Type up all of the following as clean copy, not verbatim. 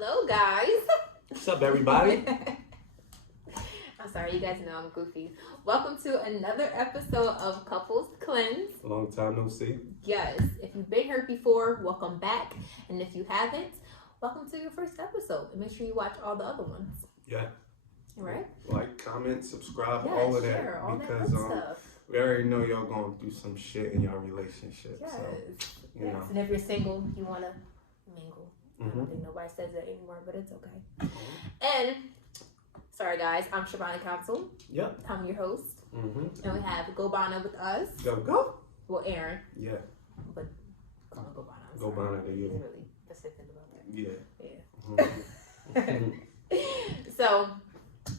Hello, guys. What's up, everybody? I'm sorry, you guys know I'm goofy. Welcome to another episode of Couples Cleanse. Long time no see. Yes, if you've been here before, welcome back. And if you haven't, welcome to your first episode. And make sure you watch all the other ones. Yeah. All right? Like, comment, subscribe, Yeah, all of share, that. all Because that good stuff. we already know y'all going through some shit in y'all relationship. Yes. So, you Yes. know. And if you're single, you want to mingle. I Mhm. don't think nobody says that anymore, but it's okay. And, sorry guys, I'm Shabana Council. Yep. I'm your host. Mm-hmm. And we have Gobana with us. Go. Well, Aaron. Yeah. But call him Gobana. I'm Go sorry. Bana to He's you. really specific about that. Yeah. Yeah. Mhm. So,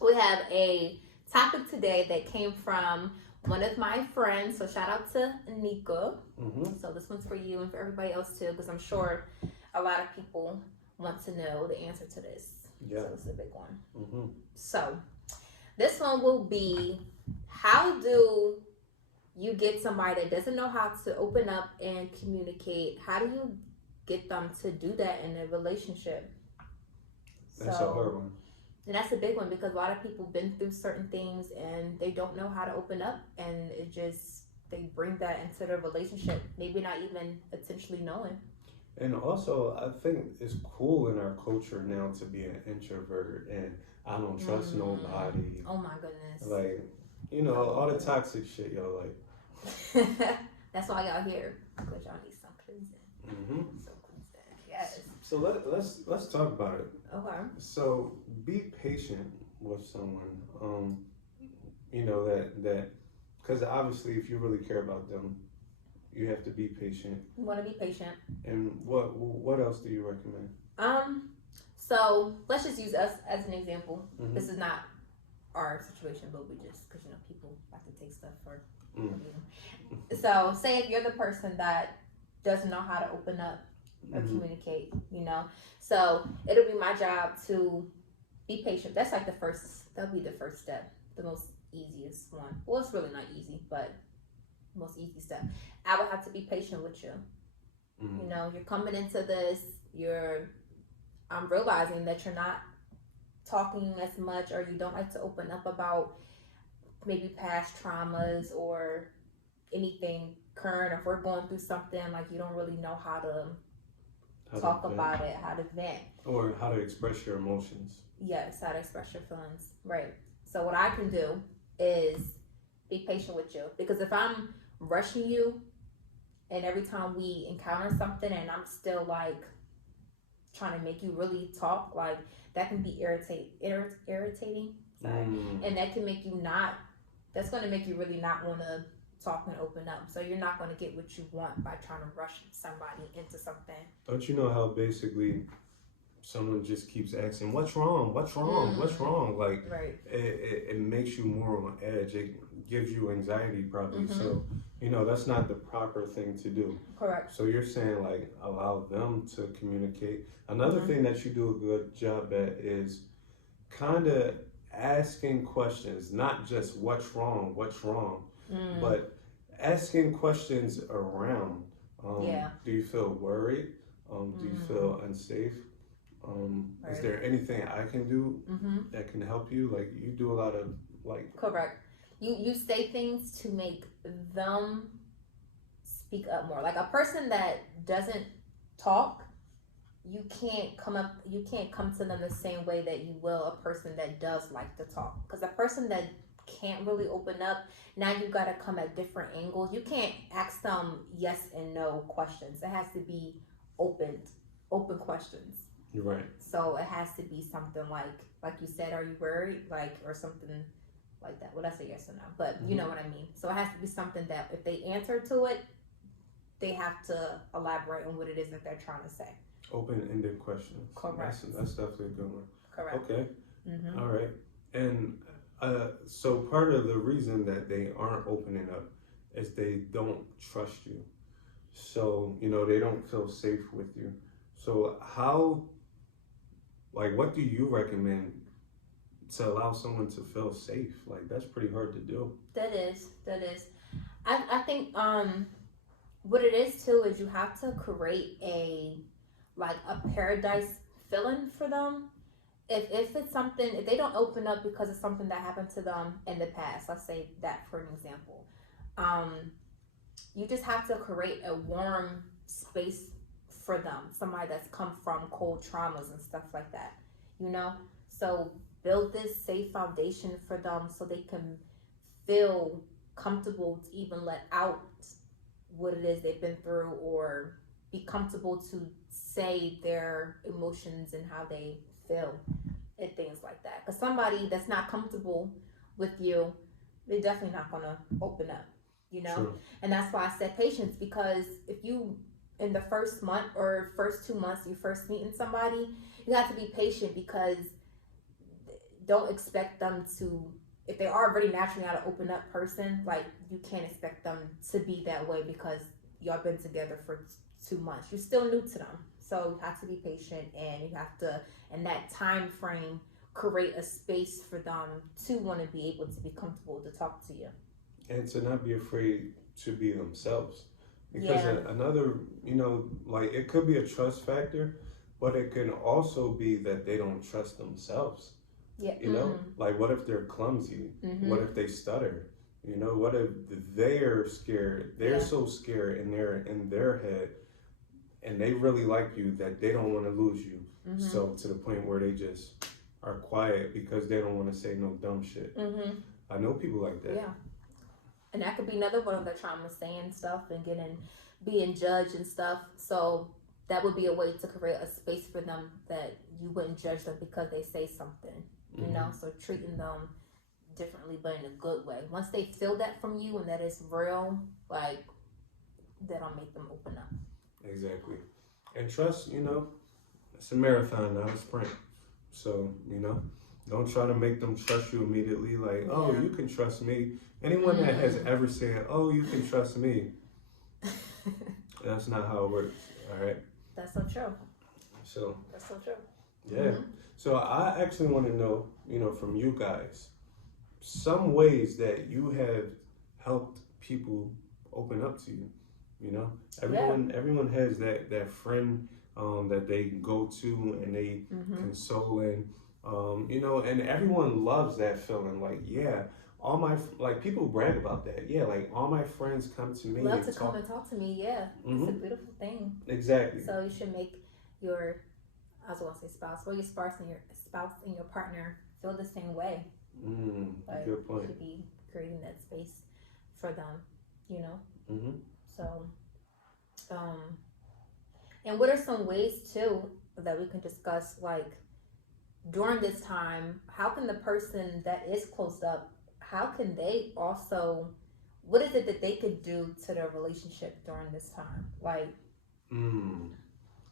we have a topic today that came from one of my friends. So, shout out to Nika. Mhm. So, this one's for you and for everybody else too, because I'm sure a lot of people want to know the answer to this. Yeah. So, it's a big one. Mhm. So, this one will be, how do you get somebody that doesn't know how to open up and communicate? How do you get them to do that in a relationship? That's a hard one. And that's a big one because a lot of people been through certain things and they don't know how to open up, and it just, they bring that into their relationship, maybe not even intentionally knowing. And also, I think it's cool in our culture now to be an introvert and I don't trust nobody. Oh my goodness. Like, you know, all the toxic shit, yo, like. That's why y'all here. Because y'all need some cleansing. Mm-hmm. Some cleansing. Yes. So let's talk about it. Okay. So be patient with someone. You know that because obviously if you really care about them, you have to be patient. You want to be patient. And what else do you recommend? So let's just use us as an example. Mhm. This is not our situation, but we just, because you know people like to take stuff for. So say if you're the person that doesn't know how to open up or communicate, you know, so it'll be my job to be patient. That's like that'll be the first step, the most easiest one. Well, it's really not easy, but most easy step. I would have to be patient with you. Mhm. You know, you're coming into this, I'm realizing that you're not talking as much, or you don't like to open up about maybe past traumas or anything current. If we're going through something, like you don't really know how to talk about it, how to vent. Or how to express your emotions. Yes, how to express your feelings. Right. So what I can do is be patient with you, because if I'm rushing you and every time we encounter something and I'm still like trying to make you really talk, like that can be irritating. Sorry. And that can make you that's going to make you really not want to talk and open up. So you're not going to get what you want by trying to rush somebody into something. Don't you know how basically someone just keeps asking, what's wrong? What's wrong? What's wrong? Like, right. it makes you more on edge. It gives you anxiety probably. So, you know, that's not the proper thing to do. Correct. So you're saying like allow them to communicate. Another thing that you do a good job at is kind of asking questions, not just what's wrong, but asking questions around. Do you feel worried? Do you feel unsafe? Right. Is there anything I can do that can help you? Like you do a lot of like. Correct. You say things to make them speak up more. Like a person that doesn't talk, you can't come to them the same way that you will a person that does like to talk. Because a person that can't really open up, now you got to come at different angles. You can't ask them yes and no questions. It has to be open questions. You're right. So it has to be something like you said, are you worried? Like, or something like that. Well, that's a yes or no, but you know what I mean. So it has to be something that if they answer to it, they have to elaborate on what it is that they're trying to say. Open-ended questions. Correct. That's definitely a good one. Correct. Okay. All right. And so part of the reason that they aren't opening up is they don't trust you. So, you know, they don't feel safe with you. So what do you recommend to allow someone to feel safe? Like, that's pretty hard to do. That is. I think what it is too is you have to create a paradise feeling for them, if it's something, if they don't open up because it's something that happened to them in the past, let's say that for an example, you just have to create a warm space for them, somebody that's come from cold traumas and stuff like that, you know? So build this safe foundation for them so they can feel comfortable to even let out what it is they've been through, or be comfortable to say their emotions and how they feel and things like that. Because somebody that's not comfortable with you, they're definitely not going to open up, you know? True. And that's why I said patience, because if you, in the first month or first 2 months, you first meeting somebody, you have to be patient, because don't expect them to, if they're already naturally not an open up person, like, you can't expect them to be that way because y'all been together for 2 months. You're still new to them. So you have to be patient, and you have to, in that time frame, create a space for them to want to be able to be comfortable to talk to you. And to not be afraid to be themselves. Because another, you know, like, it could be a trust factor, but it can also be that they don't trust themselves. Yeah. You know, like, what if they're clumsy? Mm-hmm. What if they stutter? You know, what if they're scared? They're so scared in their head, and they really like you that they don't want to lose you. Mm-hmm. So to the point where they just are quiet because they don't want to say no dumb shit. Mm-hmm. I know people like that. Yeah. And that could be another one of the traumas, saying stuff and being judged and stuff. So that would be a way to create a space for them that you wouldn't judge them because they say something, you know? So treating them differently, but in a good way. Once they feel that from you and that it's real, like, that'll make them open up. Exactly. And trust, you know, it's a marathon, not a sprint. So, you know, don't try to make them trust you immediately. Like, oh, you can trust me. Anyone that has ever said, oh, you can trust me, that's not how it works. All right. That's so true. So. That's so true. Yeah. Mm-hmm. So I actually want to know, you know, from you guys, some ways that you have helped people open up to you. You know, everyone has that friend that they go to and they console, and you know, and everyone loves that feeling. Like, yeah, all my, like, people brag about that. Yeah, like, all my friends come to me. Love to come and talk to me. Yeah, it's a beautiful thing. Exactly. So you should make your, I was going to say spouse, well, your spouse and your partner feel the same way. Like, good point. You should be creating that space for them, you know? So, and what are some ways too that we can discuss, like, during this time, how can the person that is closed up, how can they also, what is it that they could do to their relationship during this time? Like,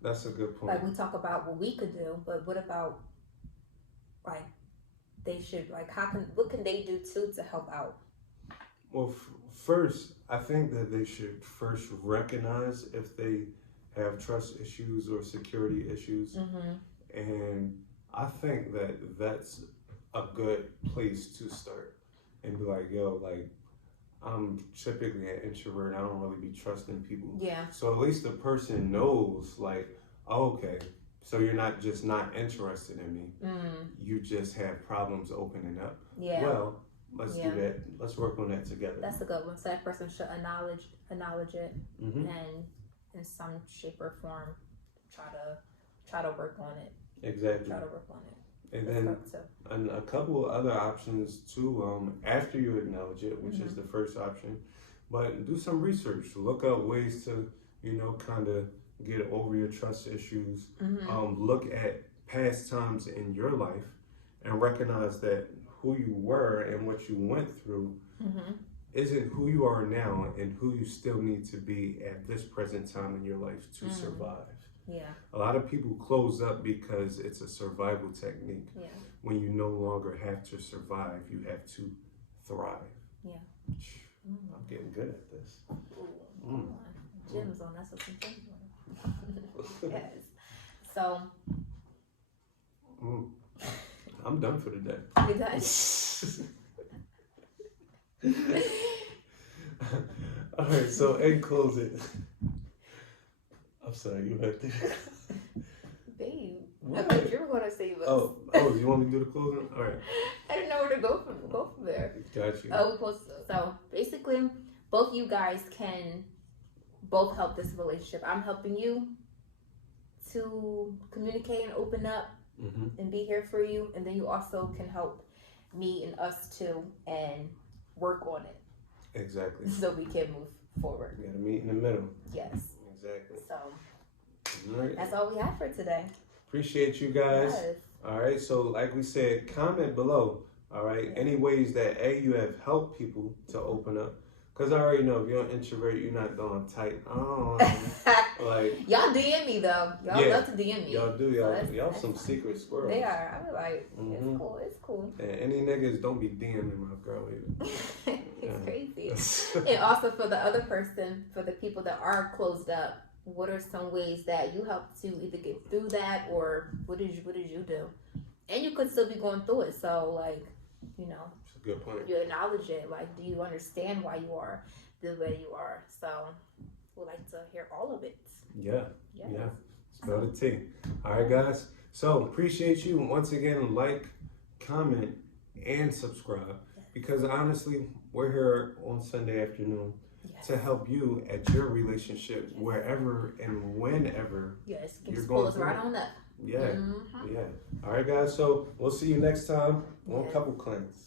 that's a good point. Like, we talk about what we could do, but what about, like, they should, like, what can they do too to help out? Well, first, I think that they should first recognize if they have trust issues or security issues. And I think that that's a good place to start, and be like, yo, like, I'm typically an introvert. I don't really be trusting people. Yeah. So at least the person knows, like, oh, okay, so you're not just not interested in me. You just have problems opening up. Yeah. Well, let's do that. Let's work on that together. That's a good one. So that person should acknowledge it, and in some shape or form, try to work on it. Exactly. Try to work on it. And then a couple of other options too, after you acknowledge it, which is the first option, but do some research. Look up ways to, you know, kind of get over your trust issues. Look at past times in your life and recognize that who you were and what you went through isn't who you are now, and who you still need to be at this present time in your life to survive. Yeah. A lot of people close up because it's a survival technique. Yeah. When you no longer have to survive, you have to thrive. Yeah. I'm getting good at this. Gyms on, that's what some gyms on. Yes. So. I'm done for the day. You're done? All right, so in closing. I'm sorry, you had to. Babe. What? I thought you were going to save us. Oh, you want me to do the closing? All right. I didn't know where to go from there. Got you. So basically, both you guys can both help this relationship. I'm helping you to communicate and open up and be here for you, and then you also can help me and us too and work on it. Exactly. So we can move forward. We gotta meet in the middle. Yes. Exactly. So all right. that's all we have for today. Appreciate you guys. Yes. All right. So like we said, comment below. All right. Any ways that you have helped people to open up. Because I already know if you're an introvert, you're not going tight. Oh, like y'all DM me though. Y'all love to DM me. Y'all do. Y'all some secret squirrels. They are. I'm like, it's cool. It's cool. And any niggas don't be DMing my girl either. It's crazy. And also for the other person, for the people that are closed up, what are some ways that you help to either get through that, or what did you do? And you could still be going through it. So like, you know. Good point. You acknowledge it. Like, do you understand why you are the way you are? So, we'd like to hear all of it. Yeah. Spill the tea. All right, guys. So, appreciate you. Once again, like, comment, and subscribe. Because honestly, we're here on Sunday afternoon to help you at your relationship wherever and whenever you're pull us right on up. Yeah. All right, guys. So, we'll see you next time on Couple Cleanse.